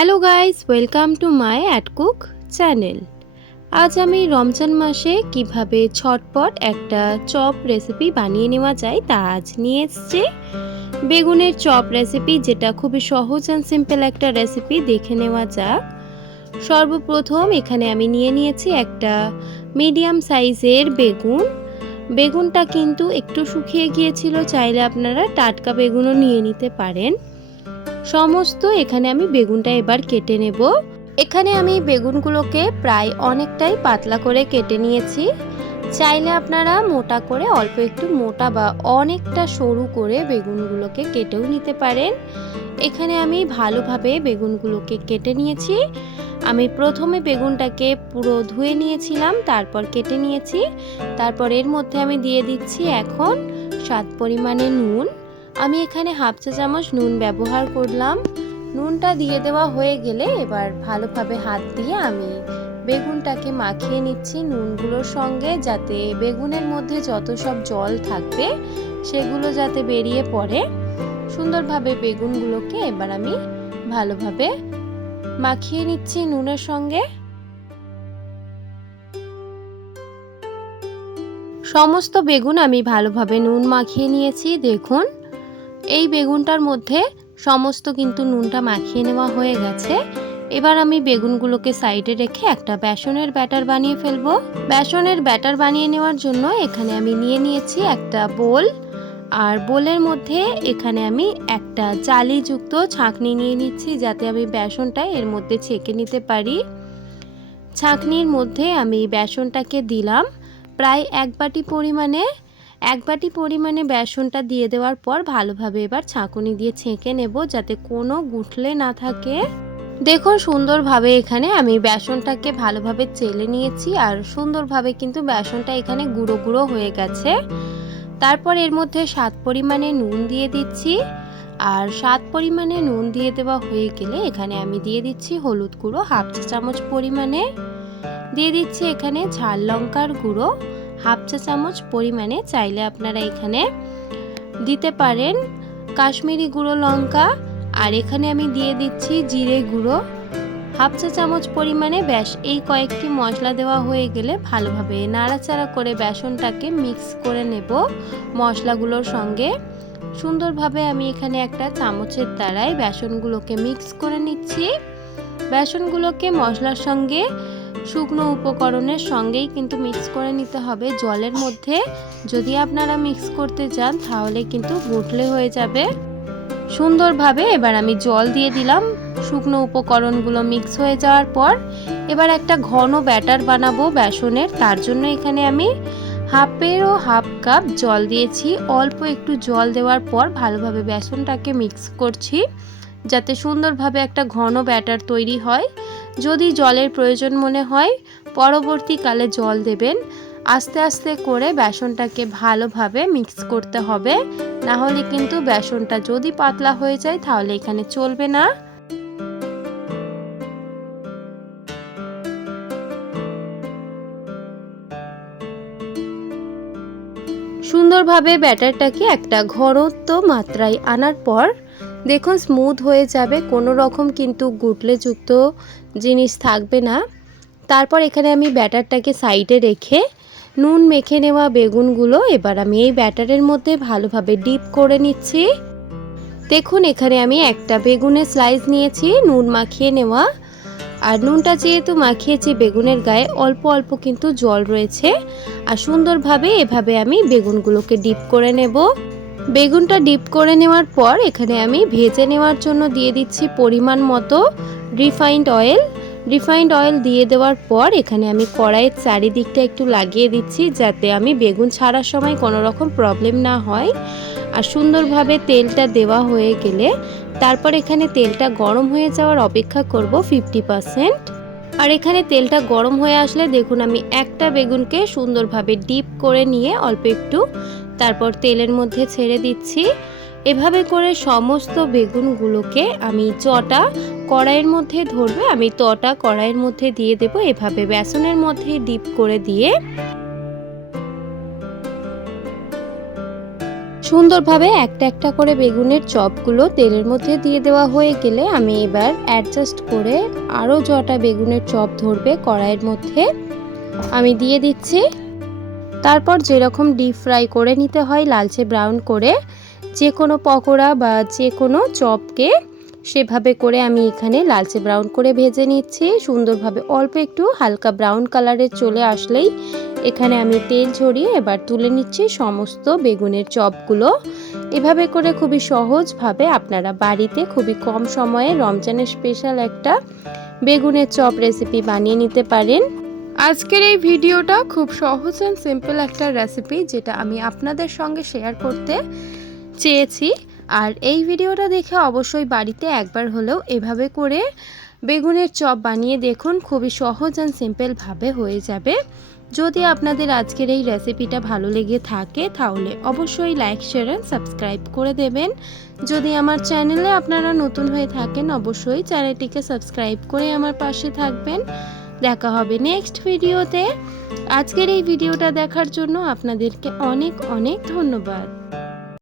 Hello guys, welcome to my at cook channel. আজ আমি রমজান মাসে কিভাবে ঝটপট একটা চপ রেসিপি বানিয়ে নেওয়া যায় তা আজ নিয়ে এসেছি। বেগুনের চপ রেসিপি, যেটা খুবই সহজ অ্যান্ড সিম্পল একটা রেসিপি। দেখে নেওয়া যাক। সর্বপ্রথম এখানে আমি নিয়ে নিয়েছি একটা মিডিয়াম সাইজের বেগুনটা কিন্তু একটু শুকিয়ে গিয়েছিল, চাইলে আপনারা টাটকা বেগুনও নিয়ে নিতে পারেন। সমস্ত এখানে আমি বেগুনটা এবার কেটে নেব। এখানে আমি বেগুনগুলোকে প্রায় অনেকটাই পাতলা করে কেটে নিয়েছি। চাইলে আপনারা মোটা করে, অল্প একটু মোটা বা অনেকটা সরু করে বেগুনগুলোকে কেটেও নিতে পারেন। এখানে আমি ভালোভাবে বেগুনগুলোকে কেটে নিয়েছি। আমি প্রথমে বেগুনটাকে পুরো ধুয়ে নিয়েছিলাম, তারপর কেটে নিয়েছি। তারপর এর মধ্যে আমি দিয়ে দিচ্ছি এখন স্বাদ পরিমাণে নুন। আমি এখানে হাফ চা চামচ নুন ব্যবহার করলাম। নুনটা দিয়ে দেওয়া হয়ে গেলে এবার ভালোভাবে হাত দিয়ে আমি বেগুনটাকে মাখিয়ে নিচ্ছি নুনগুলোর সঙ্গে, যাতে বেগুনের মধ্যে যত সব জল থাকবে সেগুলো যাতে বেরিয়ে পড়ে। সুন্দরভাবে বেগুনগুলোকে এবার আমি ভালোভাবে মাখিয়ে নিচ্ছি নুনের সঙ্গে। সমস্ত বেগুন আমি ভালোভাবে নুন মাখিয়ে নিয়েছি। দেখুন, এই বেগুনটার মধ্যে সমস্ত কিন্তু নুনটা মাখিয়ে নেওয়া হয়ে গেছে। এবার আমি বেগুনগুলোকে সাইডে রেখে একটা বেসনের ব্যাটার বানিয়ে ফেলবো। বেসনের ব্যাটার বানিয়ে নেওয়ার জন্য এখানে আমি নিয়ে নিয়েছি একটা বোল, আর বোলের মধ্যে এখানে আমি একটা জালিযুক্ত ছাঁকনি নিয়ে নিচ্ছি, যাতে আমি বেসনটা এর মধ্যে ছেঁকে নিতে পারি। ছাঁকনির মধ্যে আমি বেসনটাকে দিলাম প্রায় এক বাটি পরিমাণে বেসনটা দিয়ে দেওয়ার পর ভালোভাবে এবার ছাঁকুনি দিয়ে ছেঁকে নেব, যাতে কোনো গুঠলে না থাকে। দেখুন, সুন্দরভাবে এখানে আমি বেসনটাকে ভালোভাবে চেলে নিয়েছি, আর সুন্দরভাবে কিন্তু বেসনটা এখানে গুঁড়ো গুঁড়ো হয়ে গেছে। তারপর এর মধ্যে স্বাদ পরিমাণে নুন দিয়ে দিচ্ছি, আর স্বাদ পরিমাণে নুন দিয়ে দেওয়া হয়ে গেলে এখানে আমি দিয়ে দিচ্ছি হলুদ গুঁড়ো হাফ চা চামচ পরিমাণে, দিয়ে দিচ্ছি এখানে ঝাল লঙ্কার গুঁড়ো হাফ চা চামচ পরিমাণে। চাইলে আপনারা এখানে দিতে পারেন কাশ্মীরি গুঁড়ো লঙ্কা, আর এখানে আমি দিয়ে দিচ্ছি জিরে গুঁড়ো হাফ চা চামচ পরিমাণে। ব্যাস, এই কয়েকটি মশলা দেওয়া হয়ে গেলে ভালোভাবে নাড়াচাড়া করে বেসনটাকে মিক্স করে নেব মশলাগুলোর সঙ্গে। সুন্দরভাবে আমি এখানে একটা চামচের দ্বারাই বেসনগুলোকে মিক্স করে নিচ্ছি। বেসনগুলোকে মশলার সঙ্গে, শুকনো উপকরণের সঙ্গেই কিন্তু মিক্স করে নিতে হবে। জলের মধ্যে যদি আপনারা মিক্স করতে চান তাহলে কিন্তু গুঁটলে হয়ে যাবে। সুন্দরভাবে এবার আমি জল দিয়ে দিলাম। শুকনো উপকরণগুলো মিক্স হয়ে যাওয়ার পর এবার একটা ঘন ব্যাটার বানাবো বেসনের। তার জন্য এখানে আমি হাফেরও হাফ কাপ জল দিয়েছি। অল্প একটু জল দেওয়ার পর ভালোভাবে বেসনটাকে মিক্স করছি, যাতে সুন্দরভাবে একটা ঘন ব্যাটার তৈরি হয়। যদি জলের প্রয়োজন মনে হয় পরবর্তীকালে জল দেবেন। আস্তে আস্তে করে বেসনটাকে ভালোভাবে মিক্স করতে হবে, না হলে কিন্তু বেসনটা যদি পাতলা হয়ে যায় তাহলে এখানে চলবে না। সুন্দরভাবে ব্যাটারটাকে একটা ঘনত্ব মাত্রায় আনার পর দেখুন স্মুথ হয়ে যাবে, কোনো রকম কিন্তু গুটলেযুক্ত জিনিস থাকবে না। তারপর এখানে আমি ব্যাটারটাকে সাইডে রেখে নুন মেখে নেওয়া বেগুনগুলো এবার আমি এই ব্যাটারের মধ্যে ভালোভাবে ডিপ করে নিচ্ছি। দেখুন, এখানে আমি একটা বেগুনের স্লাইস নিয়েছি নুন মাখিয়ে নেওয়া, আর নুনটা যেহেতু মাখিয়েছি বেগুনের গায়ে অল্প অল্প কিন্তু জল রয়েছে। আর সুন্দরভাবে এভাবে আমি বেগুনগুলোকে ডিপ করে নেব। বেগুনটা ডিপ করে নেওয়ার পর এখানে আমি ভেজে নেওয়ার জন্য দিয়ে দিচ্ছি পরিমাণ মতো রিফাইন্ড অয়েল দিয়ে দেওয়ার পর এখানে আমি কড়াইয়ের চারিদিকটা একটু লাগিয়ে দিচ্ছি, যাতে আমি বেগুন ছাড়ার সময় কোনো রকম প্রবলেম না হয়। আর সুন্দরভাবে তেলটা দেওয়া হয়ে গেলে তারপর এখানে তেলটা গরম হয়ে যাওয়ার অপেক্ষা করব 50%। আর এখানে তেলটা গরম হয়ে আসলে দেখুন আমি একটা বেগুনকে সুন্দরভাবে ডিপ করে নিয়ে অল্প একটু তারপর তেলের মধ্যে ছেড়ে দিচ্ছি। এভাবে করে সমস্ত বেগুনগুলোকে আমি চটা কড়াইয়ের মধ্যে ধরবে, আমি তটা কড়াইয়ের মধ্যে দিয়ে দেব। এভাবে বেসনের মধ্যে ডিপ করে দিয়ে সুন্দরভাবে একটা একটা করে বেগুনের চপগুলো তেলের মধ্যে দিয়ে দেওয়া হয়ে গেলে আমি এবার অ্যাডজাস্ট করে আরও যটা বেগুনের চপ ধরবে কড়াইয়ের মধ্যে আমি দিয়ে দিচ্ছি। তারপর যেরকম ডিপ ফ্রাই করে নিতে হয় লালচে ব্রাউন করে, যে কোনো পকোড়া বা যে কোনো চপকে সেভাবে করে আমি এখানে লালচে ব্রাউন করে ভেজে নিচ্ছি। সুন্দরভাবে অল্প একটু হালকা ব্রাউন কালারের চলে আসলেই এখানে আমি তেল ঝরিয়ে এবার তুলে নিচ্ছি সমস্ত বেগুনের চপগুলো। এভাবে করে খুবই সহজভাবে আপনারা বাড়িতে খুবই কম সময়ে রমজানের স্পেশাল একটা বেগুনের চপ রেসিপি বানিয়ে নিতে পারেন। আজকের এই ভিডিওটা খুব সহজ অ্যান্ড সিম্পল একটা রেসিপি, যেটা আমি আপনাদের সঙ্গে শেয়ার করতে চেয়েছি। আর এই ভিডিওটা দেখে অবশ্যই বাড়িতে একবার হলেও এভাবে করে বেগুনের চপ বানিয়ে দেখুন, খুবই সহজ অ্যান্ড সিম্পলভাবে হয়ে যাবে। যদি আপনাদের আজকের এই রেসিপিটা ভালো লেগে থাকে তাহলে অবশ্যই লাইক শেয়ার অ্যান্ড সাবস্ক্রাইব করে দেবেন। যদি আমার চ্যানেলে আপনারা নতুন হয়ে থাকেন অবশ্যই চ্যানেলটিকে সাবস্ক্রাইব করে আমার পাশে থাকবেন। দেখা হবে নেক্সট ভিডিওতে। আজকের এই ভিডিওটা দেখার জন্য আপনাদেরকে অনেক অনেক ধন্যবাদ।